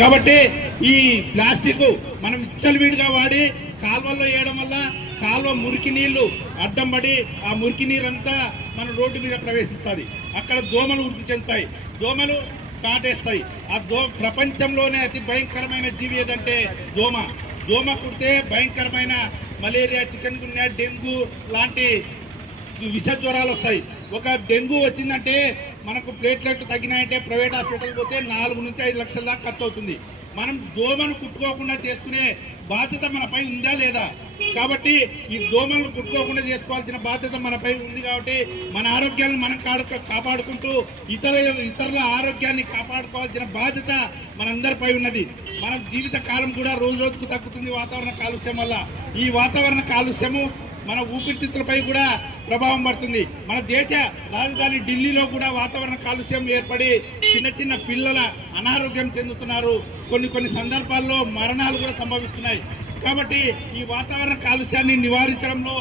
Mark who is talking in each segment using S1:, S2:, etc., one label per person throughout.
S1: కాబట్టి ఈ ప్లాస్టిక్ మనం విచ్చలవిడిగా వాడి కాల్వల్లో వేయడం వల్ల కాలువ మురికి నీళ్ళు అడ్డం పడి ఆ మురికి నీరంతా మన రోడ్డు మీద ప్రవేశిస్తుంది. అక్కడ దోమలు వృద్ధి చెందుతాయి. దోమలు కాటేస్తాయి. ఆ దో ప్రపంచంలోనే అతి భయంకరమైన జీవి ఏదంటే దోమ. దోమ కుడితే భయంకరమైన మలేరియా చికెన్ గున్యా డెంగ్యూ లాంటి విష జ్వరాలు వస్తాయి. ఒక డెంగ్యూ వచ్చిందంటే మనకు ప్లేట్లెట్ తగ్గినాయంటే ప్రైవేట్ హాస్పిటల్ పోతే నాలుగు నుంచి ఐదు లక్షల దాకా ఖర్చు అవుతుంది మనం దోమను కుట్టుకోకుండా చేసుకునే బాధ్యత మనపై ఉందా లేదా? కాబట్టి ఈ దోమలను కుట్టుకోకుండా చేసుకోవాల్సిన బాధ్యత మనపై ఉంది కాబట్టి మన ఆరోగ్యాన్ని మనం కాడు కాపాడుకుంటూ ఇతర ఇతరుల ఆరోగ్యాన్ని కాపాడుకోవాల్సిన బాధ్యత మనందరిపై ఉన్నది. మన జీవిత కాలం కూడా రోజు రోజుకు తగ్గుతుంది వాతావరణ కాలుష్యం వల్ల. ఈ వాతావరణ కాలుష్యము మన ఊపిరితిత్తులపై కూడా ప్రభావం పడుతుంది. మన దేశ రాజధాని ఢిల్లీలో కూడా వాతావరణ కాలుష్యం ఏర్పడి చిన్న చిన్న పిల్లల అనారోగ్యం చెందుతున్నారు. కొన్ని కొన్ని సందర్భాల్లో మరణాలు కూడా సంభవిస్తున్నాయి. కాబట్టి ఈ వాతావరణ కాలుష్యాన్ని నివారించడంలో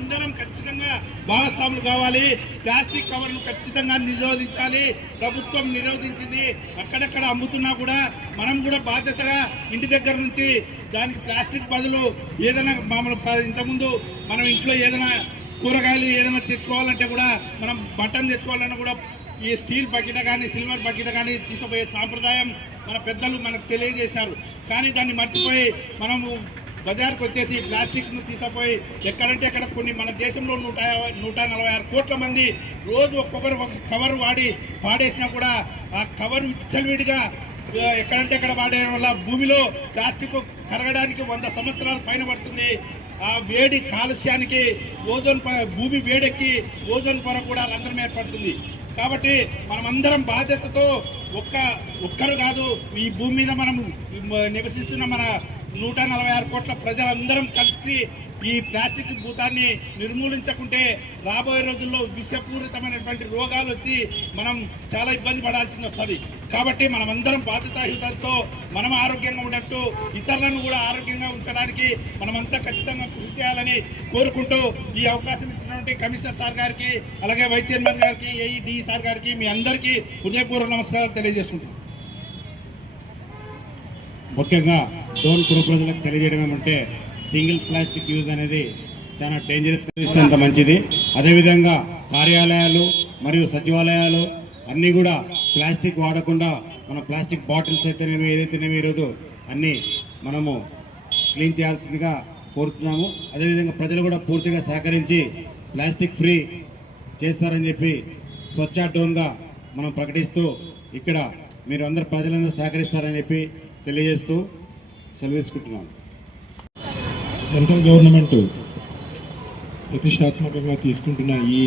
S1: అందరం ఖచ్చితంగా భాగస్వాములు కావాలి. ప్లాస్టిక్ కవర్ను ఖచ్చితంగా నిరోధించాలి. ప్రభుత్వం నిరోధించింది. అక్కడక్కడ అమ్ముతున్నా కూడా మనం కూడా బాధ్యతగా ఇంటి దగ్గర నుంచి దానికి ప్లాస్టిక్ బదులు ఏదైనా మామూలు ఇంతకుముందు మనం ఇంట్లో ఏదైనా కూరగాయలు ఏదైనా తెచ్చుకోవాలంటే కూడా మనం బట్టన్ తెచ్చుకోవాలన్నా కూడా ఈ స్టీల్ బకెట్ కానీ సిల్వర్ బకెట్ కానీ తీసుకుపోయే సాంప్రదాయం మన పెద్దలు మనకు తెలియజేశారు. కానీ దాన్ని మర్చిపోయి మనము బజార్కి వచ్చేసి ప్లాస్టిక్ను తీసుకుపోయి ఎక్కడంటే అక్కడ కొన్ని మన దేశంలో నూట నూట నలభై ఆరు కోట్ల మంది రోజు ఒక్కొక్కరు ఒక కవర్ వాడి పాడేసినా కూడా ఆ కవర్ విచ్చలవిడిగా ఎక్కడంటే అక్కడ వాడేయడం వల్ల భూమిలో ప్లాస్టిక్ కరగడానికి వంద సంవత్సరాల పైన పడుతుంది. ఆ వేడి కాలుష్యానికి ఓజోన్ ప- భూమి వేడెక్కి ఓజోన్ పొర కూడా రంధ్రం ఏర్పడుతుంది. కాబట్టి మనమందరం బాధ్యతతో ఒక్క ఒక్కరు కాదు ఈ భూమి మీద మనం నివసిస్తున్న మన నూట నలభై ఆరు కోట్ల ప్రజలందరం కలిసి ఈ ప్లాస్టిక్ భూతాన్ని నిర్మూలించకుంటే రాబోయే రోజుల్లో విషపూరితమైనటువంటి రోగాలు వచ్చి మనం చాలా ఇబ్బంది పడాల్సింది వస్తుంది. కాబట్టి మనమందరం బాధ్యతాయుతంతో మనం ఆరోగ్యంగా ఉన్నట్టు ఇతరులను కూడా ఆరోగ్యంగా ఉంచడానికి మనమంతా ఖచ్చితంగా కృషి చేయాలని కోరుకుంటూ ఈ అవకాశం ఇచ్చినటువంటి కమిషనర్ సార్ గారికి అలాగే వైస్ చైర్మన్ గారికి ఏఈడి సార్ గారికి మీ అందరికీ హృదయపూర్వక నమస్కారాలు తెలియజేసుకుంటాం
S2: ముఖ్యంగా డోన్ పుర ప్రజలకు తెలియజేయడం ఏమంటే సింగిల్ ప్లాస్టిక్ యూజ్ అనేది చాలా డేంజరస్ అంత మంచిది. అదేవిధంగా కార్యాలయాలు మరియు సచివాలయాలు అన్నీ కూడా ప్లాస్టిక్ వాడకుండా మన ప్లాస్టిక్ బాటిల్స్ అయితేనేమి ఏదైతేనేమి ఈరోజు అన్నీ మనము క్లీన్ చేయాల్సిందిగా కోరుతున్నాము. అదేవిధంగా ప్రజలు కూడా పూర్తిగా సహకరించి ప్లాస్టిక్ ఫ్రీ చేస్తారని చెప్పి స్వచ్ఛ డోన్గా మనం ప్రకటిస్తూ ఇక్కడ మీరు అందరు ప్రజలందరూ సహకరిస్తారని చెప్పి తెలియజేస్తూ సెలవేసుకుంటున్నాను
S3: సెంట్రల్ గవర్నమెంట్ ప్రతిష్టాత్మకంగా తీసుకుంటున్న ఈ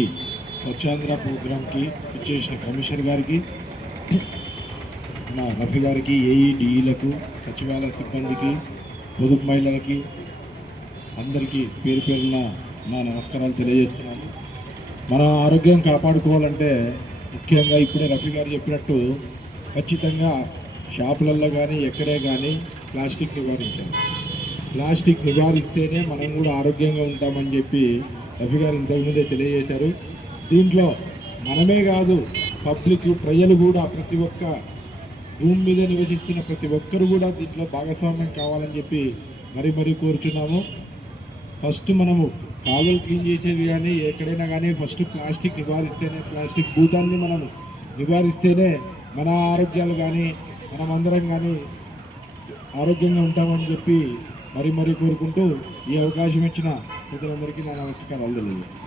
S3: స్వచ్ఛాంధ్ర ప్రోగ్రాంకి ఇచ్చేసిన కమిషనర్ గారికి నా రఫీ గారికి ఏఈడిఈలకు సచివాలయ సిబ్బందికి పొదుపు మహిళలకి అందరికీ పేరు పేరున నా నమస్కారాలు తెలియజేస్తున్నాను. మన ఆరోగ్యం కాపాడుకోవాలంటే ముఖ్యంగా ఇప్పుడే రఫీ గారు చెప్పినట్టు ఖచ్చితంగా షాపులలో కానీ ఎక్కడే కానీ ప్లాస్టిక్ నివారించాలి. ప్లాస్టిక్ నివారిస్తేనే మనం కూడా ఆరోగ్యంగా ఉంటామని చెప్పి రఫీ గారు ఇంతకుముందే తెలియజేశారు. దీంట్లో మనమే కాదు పబ్లిక్ ప్రజలు కూడా ప్రతి ఒక్క భూమి మీద నివసిస్తున్న ప్రతి ఒక్కరు కూడా దీంట్లో భాగస్వామ్యం కావాలని చెప్పి మరీ మరీ కోరుచున్నాము. ఫస్ట్ మనము కాలువలు క్లీన్ చేసేది కానీ ఎక్కడైనా కానీ ఫస్ట్ ప్లాస్టిక్ నివారిస్తేనే ప్లాస్టిక్ భూతాన్ని మనం నివారిస్తేనే మన ఆరోగ్యాలు కానీ మనం అందరం కానీ ఆరోగ్యంగా ఉంటామని చెప్పి మరీ మరీ కోరుకుంటూ ఈ అవకాశం ఇచ్చిన ప్రజలందరికీ నా నమస్కారాలు తెలియజేస్తాను